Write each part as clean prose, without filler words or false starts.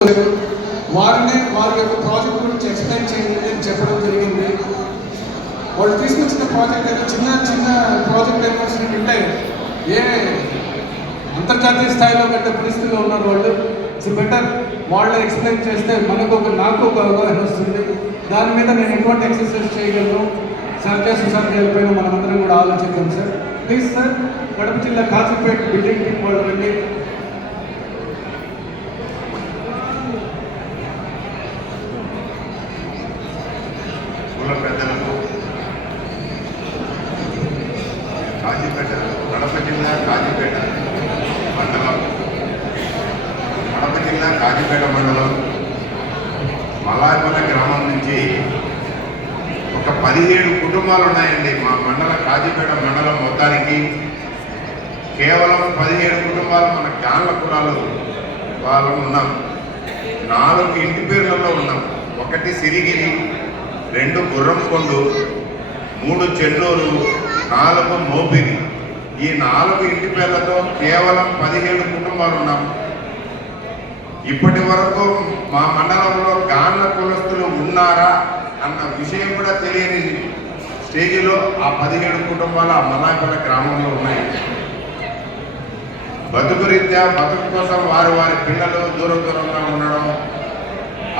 వారి యొక్క ప్రాజెక్ట్ గురించి ఎక్స్ప్లెయిన్ చేయండి అని చెప్పడం జరిగింది. వాళ్ళు తీసుకొచ్చిన ప్రాజెక్ట్ ఏదో చిన్న ప్రాజెక్ట్ అయిపోయినట్టు ఉంటే ఏ అంతర్జాతీయ స్థాయిలో పెట్టే పరిస్థితిలో ఉన్నారు వాళ్ళు. ఇట్స్ బెటర్ వాళ్ళు ఎక్స్ప్లెయిన్ చేస్తే నాకు ఒక అవగాహన వస్తుంది. దాని మీద నేను ఎటువంటి ఎక్సర్సైజ్ చేయగలను, సర్కార్ వెళ్ళిపోయినా మనమందరం కూడా ఆలోచిద్దాం సార్. ప్లీజ్ సార్, కడప జిల్లా కాజీపేట బిల్డింగ్ టీం వాళ్ళు వెళ్ళి పెద్దలకు కాజీపేట కడప జిల్లా కాజీపేట మండలం మలాయపల్లి గ్రామం నుంచి ఒక 17 కుటుంబాలు ఉన్నాయండి. మా కాజీపేట మండలం మొత్తానికి కేవలం 17 కుటుంబాలు మన గాన్ల కులాలు వాళ్ళు ఉన్నాం. 4 ఇంటి పేర్లలో ఉన్నాం. 1 సిరిగిరి, 2 గుర్రంకొండు, 3 చెన్నూరు, 4 మోపిరి. ఈ 4 ఇంటి పేర్లతో కేవలం 17 కుటుంబాలు ఉన్నాం. ఇప్పటి వరకు మా మండలంలో గాన్ల కులస్తులు ఉన్నారా అన్న విషయం కూడా తెలియని స్టేజిలో ఆ 17 కుటుంబాలు ఆ మలాయపల్లి గ్రామంలో ఉన్నాయి. బతుకు కోసం వారి పిల్లలు దూరంగా ఉండడం,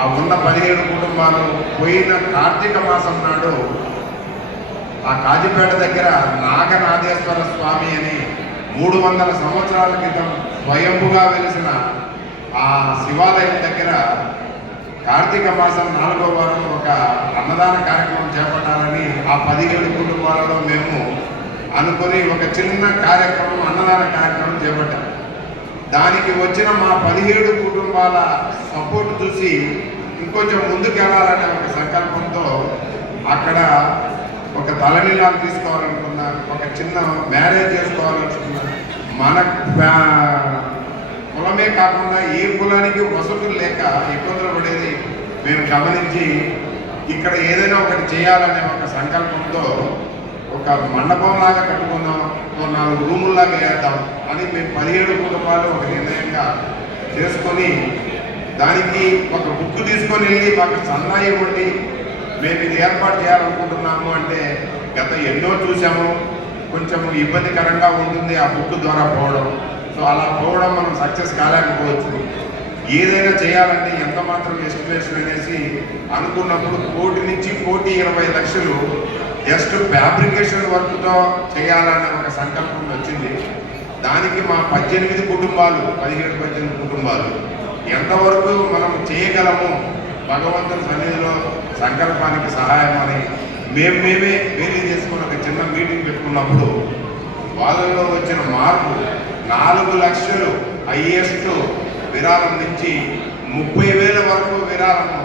ఆ ఉన్న 17 కుటుంబాలు పోయిన కార్తీక మాసం నాడు ఆ కాజీపేట దగ్గర నాగనాథేశ్వర స్వామి అని 300 సంవత్సరాల క్రితం స్వయంభుగా వెలిసిన ఆ శివాలయం దగ్గర కార్తీక మాసం 4వ వారం ఒక అన్నదాన కార్యక్రమం చేపట్టాలని ఆ 17 కుటుంబాలలో మేము అనుకొని ఒక చిన్న కార్యక్రమం, అన్నదాన కార్యక్రమం చేపట్టాం. దానికి వచ్చిన మా 17 కుటుంబాల సపోర్ట్ చూసి ఇంకొంచెం ముందుకు వెళ్ళాలనే ఒక సంకల్పంతో అక్కడ ఒక తలనీలాలు తీసుకోవాలనుకున్నా, ఒక చిన్న మ్యారేజ్ చేసుకోవాలనుకున్నా, మన కులమే కాకుండా ఏ కులానికి వసతులు లేక ఇబ్బందులు పడేది మేము గమనించి ఇక్కడ ఏదైనా ఒకటి చేయాలనే ఒక సంకల్పంతో ఒక మండపంలాగా కట్టుకుందాం, 4 రూముల్లాగా వేద్దాం అని మేము 17 కుటుంబాలు ఒక నిర్ణయంగా చేసుకొని దానికి ఒక బుక్ తీసుకొని వెళ్ళి మాకు సన్నా ఇవ్వండి, మేము ఇది ఏర్పాటు చేయాలనుకుంటున్నాము అంటే గత ఎన్నో చూసాము, కొంచెం ఇబ్బందికరంగా ఉంటుంది ఆ బుక్ ద్వారా పోవడం. సో అలా పోవడం మనం సక్సెస్ కాలేకపోవచ్చు. ఏదైనా చేయాలంటే ఎంత మాత్రం ఎస్టిమేషన్ అనేసి అనుకున్నప్పుడు 1 నుంచి 1,20 లక్షలు జస్ట్ ఫ్యాబ్రికేషన్ వర్క్తో చేయాలనే ఒక సంకల్పం వచ్చింది. దానికి మా 18 కుటుంబాలు 17 కుటుంబాలు ఎంతవరకు మనం చేయగలము భగవంతుని సన్నిధిలో సంకల్పానికి సహాయం అని మేమే వేరే చేసుకుని ఒక చిన్న మీటింగ్ పెట్టుకున్నప్పుడు వాళ్ళలో వచ్చిన మార్పు 4 లక్షలు హైయెస్ట్ విరాళం నుంచి 30,000 వరకు విరాళము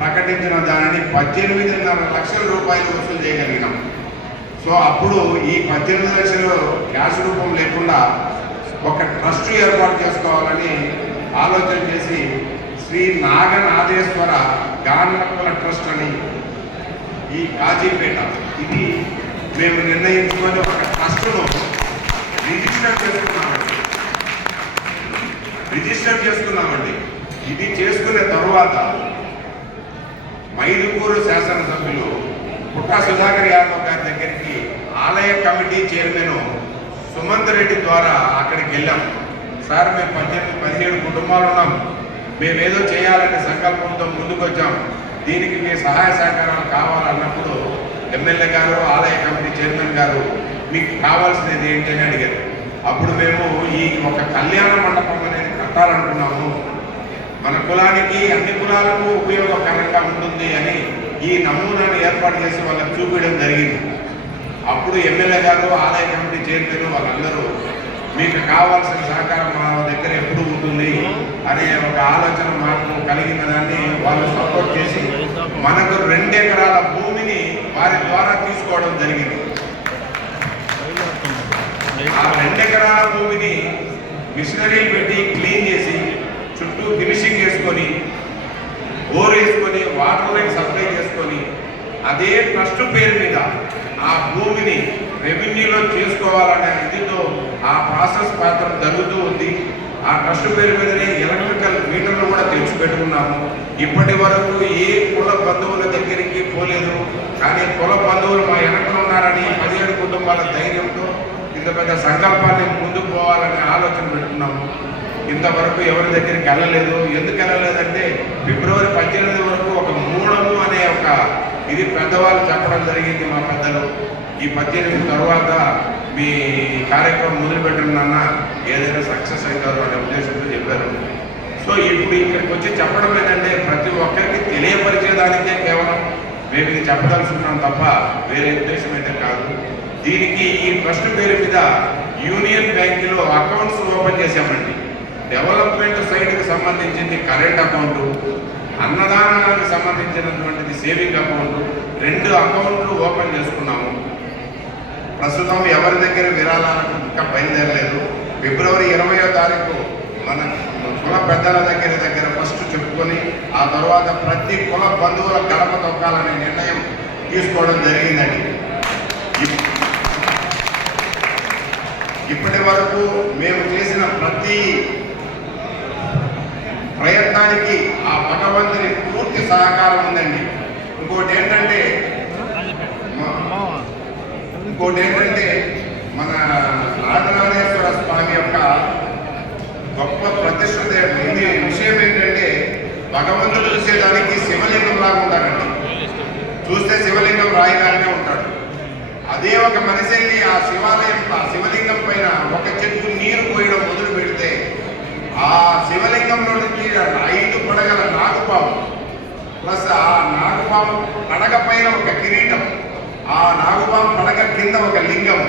ప్రకటించిన దానిని 18.5 లక్షల రూపాయలు వసూలు చేయగలిగినాం. సో అప్పుడు ఈ 18 లక్షలు క్యాష్ రూపం లేకుండా ఒక ట్రస్ట్ ఏర్పాటు చేసుకోవాలని ఆలోచన చేసి శ్రీ నాగనాథేశ్వర గాన్ల ట్రస్ట్ అని ఈ కాజీపేట ఇది మేము నిర్ణయించుకొని ఒక ట్రస్టును రిజిస్టర్ చేసుకున్నామండి. ఇది చేసుకునే తరువాత మైదుకూరు శాసనసభ్యులు పుట్టా సుధాకర్ యాదవ్ గారి దగ్గరికి ఆలయ కమిటీ చైర్మన్ సుమంత్ రెడ్డి ద్వారా అక్కడికి వెళ్ళాం. సార్, మేము 17 కుటుంబాలు ఉన్నాం, మేమేదో చేయాలనే సంకల్పంతో ముందుకు వచ్చాం, దీనికి మీ సహాయ సహకారాలు కావాలన్నప్పుడు ఎమ్మెల్యే గారు, ఆలయ కమిటీ చైర్మన్ గారు మీకు కావాల్సినది ఏంటి అని అడిగారు. అప్పుడు మేము ఈ ఒక కళ్యాణ మండపం అనేది కట్టాలనుకున్నాము, మన కులానికి అన్ని కులాలకు ఉపయోగకరంగా ఉంటుంది అని ఈ నమూనాను ఏర్పాటు చేసి వాళ్ళకి చూపించడం జరిగింది. అప్పుడు ఎమ్మెల్యే గారు, ఆలయ కమిటీ చైర్మన్ వాళ్ళందరూ మీకు కావాల్సిన సహకారం మా దగ్గర ఎప్పుడు ఉంటుంది అనే ఒక ఆలోచన మాకు కలిగిన దాన్ని వాళ్ళు సపోర్ట్ చేసి మనకు 2 ఎకరాల భూమిని వారి ద్వారా తీసుకోవడం జరిగింది. ఆ 2 ఎకరాల భూమిని మిషనరీలు పెట్టి క్లీన్ చేసి చుట్టూ ఫినిషింగ్ వేసుకొని బోర్ వేసుకొని వాటర్ లైన్ సప్లై చేసుకొని అదే ట్రస్ట్ పేరు మీద ఆ భూమిని రెవెన్యూలో చేసుకోవాలనే ఇదితో ఆ ప్రాసెస్ మాత్రం జరుగుతూ ఉంది. ఆ ట్రస్ట్ పేరు మీదనే ఎలక్ట్రికల్ మీటర్లు కూడా తెచ్చుకున్నాం. పెట్టుకున్నాము. ఇప్పటి వరకు ఏ కుల బంధువుల దగ్గరికి పోలేదు. కానీ కుల బంధువులు మా వెనక ఉన్నారని 17 కుటుంబాల ధైర్యంతో ఇంత పెద్ద సంకల్పాన్ని ముందుకు పోవాలనే ఆలోచన పెట్టుకున్నాము. ఇంతవరకు ఎవరి దగ్గరికి వెళ్ళలేదు. ఎందుకు వెళ్ళలేదంటే ఫిబ్రవరి 18 వరకు ఒక మూఢము అనే ఒక ఇది పెద్దవాళ్ళు చెప్పడం జరిగింది. మా పెద్దలు ఈ 18 తర్వాత మీ కార్యక్రమం మొదలుపెట్టిన ఏదైనా సక్సెస్ అవుతారు అనే ఉద్దేశంతో చెప్పారు. సో ఇప్పుడు ఇక్కడికి వచ్చి చెప్పడం ఏంటంటే ప్రతి ఒక్కరికి తెలియపరిచేదానికే కేవలం మేము ఇది చెప్పదలుచుకున్నాం తప్ప వేరే ఉద్దేశం అయితే కాదు. దీనికి ఈ ట్రస్ట్ పేరు మీద యూనియన్ బ్యాంకులో అకౌంట్స్ ఓపెన్ చేశామండి. డెవలప్మెంట్ సైడ్కి సంబంధించింది కరెంట్ అకౌంటు, అన్నదానానికి సంబంధించినటువంటిది సేవింగ్ అకౌంటు, 2 అకౌంట్లు ఓపెన్ చేసుకున్నాము. ప్రస్తుతం ఎవరి దగ్గర విరాళాలకు ఇంకా బయలుదేరలేదు. ఫిబ్రవరి 20వ తారీఖు మన కుల పెద్దల దగ్గర ఫస్ట్ చెప్పుకొని ఆ తర్వాత ప్రతి కుల బంధువుల గడప తొక్కాలనే నిర్ణయం తీసుకోవడం జరిగిందండి. ఇప్పటి వరకు మేము చేసిన ప్రతి ప్రయత్నానికి ఆ భగవంతుని పూర్తి సహకారం ఉందండి. ఇంకోటి ఏంటంటే మన రాజరాజేశ్వర స్వామి యొక్క గొప్ప ప్రతిష్ఠ ఇది విషయం ఏంటంటే భగవంతుడు చూసేదానికి శివలింగం లాగా ఉంటారండి. చూస్తే శివలింగం రాయిలాగానే ఉంటాడు. అదే ఒక మనిషి ఆ శివలింగం పైన ఒక చెట్టు నీరు పోయడం మొదలు పెడితే ఆ శివలింగంలో నుంచి 5 పడగల నాగుపాము ప్లస్ ఆ నాగుపాము పడగ పైన ఒక కిరీటం, ఆ నాగుపాము పడగ కింద ఒక లింగం,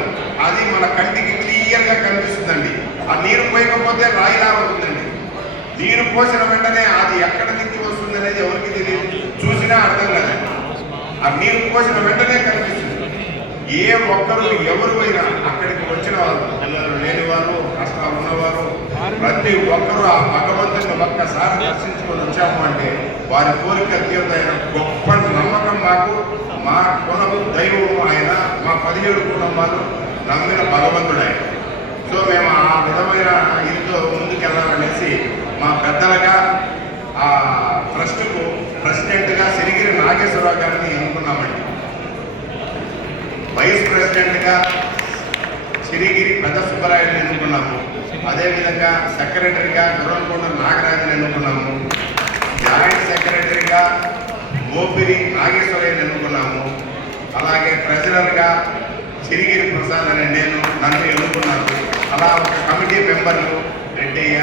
అది మన కంటికి క్లియర్గా కనిపిస్తుందండి. ఆ నీరు పోయకపోతే రాయిలా ఉంటుందండి. నీరు పోసిన వెంటనే అది ఎక్కడ నుంచి వస్తుంది అనేది ఎవరికి తెలియదు, చూసినా అర్థం కదండి. ఆ నీరు పోసిన వెంటనే కనిపిస్తుంది. ఏ ఒక్కరు ఎవరు పోయినా అక్కడికి వచ్చిన వారు, పిల్లలు లేని వారు, కష్టాలు ఉన్నవారు, ప్రతి ఒక్కరూ ఆ భగవంతుని ఒక్కసారి దర్శించుకొని వచ్చాము అంటే వారి కోరిక తీరుతాయన గొప్ప నమ్మకం మాకు. మా కులము దైవము ఆయన, మా 17 కుటుంబాలు నమ్మిన భగవంతుడు ఆయన. సో మేము ఆ విధమైన ఇదితో ముందుకెళ్ళాలనేసి మా పెద్దలుగా ఆ ట్రస్టుకు ప్రెసిడెంట్గా సిరిగిరి నాగేశ్వరరావు గారిని ఎన్నుకున్నామండి. వైస్ ప్రెసిడెంట్గా సిరిగిరి పెద్ద సుబ్బరాయుడిని ఎన్నుకున్నాము. అదేవిధంగా సెక్రటరీగా గుర్రంకొండ నాగరాజుని ఎన్నుకున్నాము. జాయింట్ సెక్రటరీగా మోపిరి నాగేశ్వరయ్యని ఎన్నుకున్నాము. అలాగే ట్రెజరర్గా సిరిగిరి ప్రసాద్ అనే నన్ను ఎన్నుకున్నాను. అలా ఒక కమిటీ మెంబర్లు రెడ్డయ్య,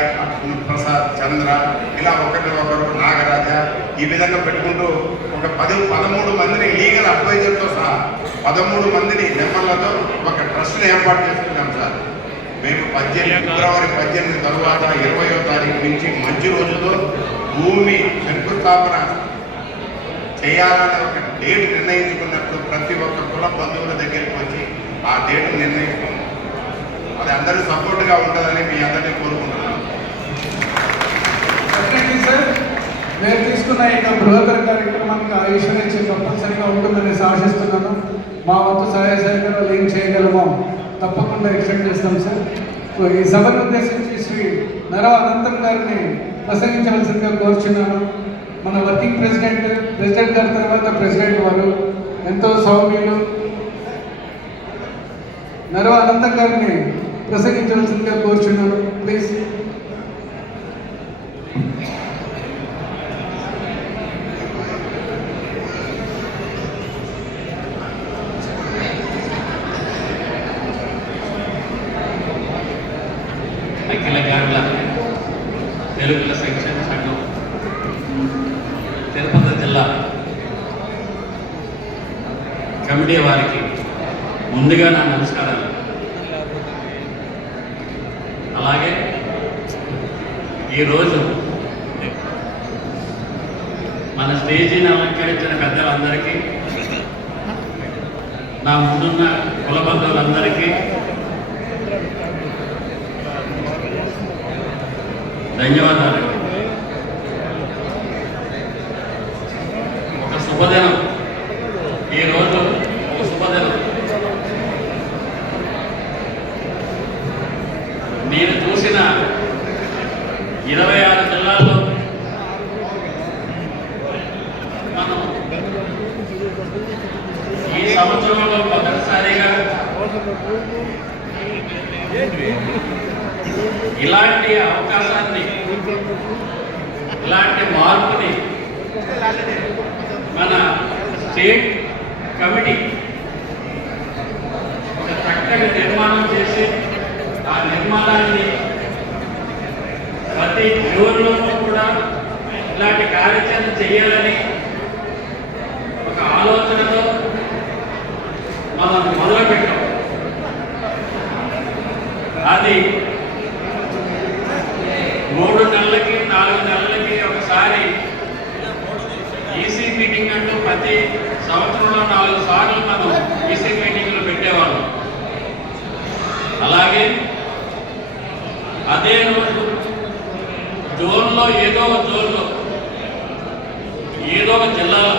ప్రసాద్, చంద్ర, ఇలా ఒకరు నాగరాజ, ఈ విధంగా పెట్టుకుంటూ ఒక 13 మందిని లీగల్ అడ్వైజర్తో సహా 13 మందిని మెంబర్లతో ఒక ట్రస్ట్ని ఏర్పాటు చేసుకున్నాం సార్. మేము ఫిబ్రవరి 18 తరువాత 20వ తారీఖు నుంచి మంచి రోజుతో భూమి శంకుస్థాపన చేయాలని ఒక డేట్ నిర్ణయించుకున్నప్పుడు ప్రతి ఒక్క కుల బంధువుల దగ్గరికి వచ్చి ఆ డేట్ నిర్ణయించుకున్నాం. అది అందరూ సపోర్ట్గా ఉంటుందని మీ అందరినీ కోరుకుంటున్నాను. సార్, మేము తీసుకున్న ఈ బృహత్తర కార్యక్రమానికి ఆయుష్నిచ్చి తప్పనిసరిగా ఉంటుందని ఆశిస్తున్నాను. మా వంతు సహాయ సహకారాలు ఏం చేయగలమో తప్పకుండా ఎక్స్టెండ్ చేస్తాం సార్. సో ఈ సభను ఉద్దేశించి శ్రీ నరవ అనంతం గారిని ప్రసంగించవలసిందిగా కోరుచున్నాను. మన వర్కింగ్ ప్రెసిడెంట్ గారి తర్వాత ప్రెసిడెంట్ వారు ఎంతో సౌమ్యులు నరవ అనంతం గారిని ప్రసంగించవలసిందిగా కోరుచున్నాను. ప్లీజ్. అఖిల గారుల తెలుగుల సంక్షేమ సంఘం తిరుపతి జిల్లా కమిటీ వారికి ముందుగా నా నమస్కారాలు. అలాగే ఈరోజు మన స్టేజీని అలంకరించిన పెద్దలందరికీ, నా ముందున్న కుల బంధువులందరికీ ధన్యవాదాలు. ఒక శుభదినం, ఈరోజు ఒక శుభదినం. నేను చూసిన 26 జిల్లాల్లో ఇలాంటి అవకాశాన్ని, ఇలాంటి మార్పుని మన స్టేట్ కమిటీ ఒక చక్కటి నిర్మాణం చేసి ఆ నిర్మాణాన్ని ప్రతి జోన్లోనూ కూడా ఇలాంటి కార్యాచరణ చేయాలని ఒక ఆలోచనతో మనం మొదలుపెట్టాం. అది 3 నెలలకి 4 నెలలకి ఒకసారి ఈసీ మీటింగ్ అంటూ ప్రతి సంవత్సరంలో 4 సార్లు మనం ఈసీ మీటింగ్లు పెట్టేవాళ్ళం. అలాగే అదే రోజు జోన్లో ఏదో ఒక జిల్లాలో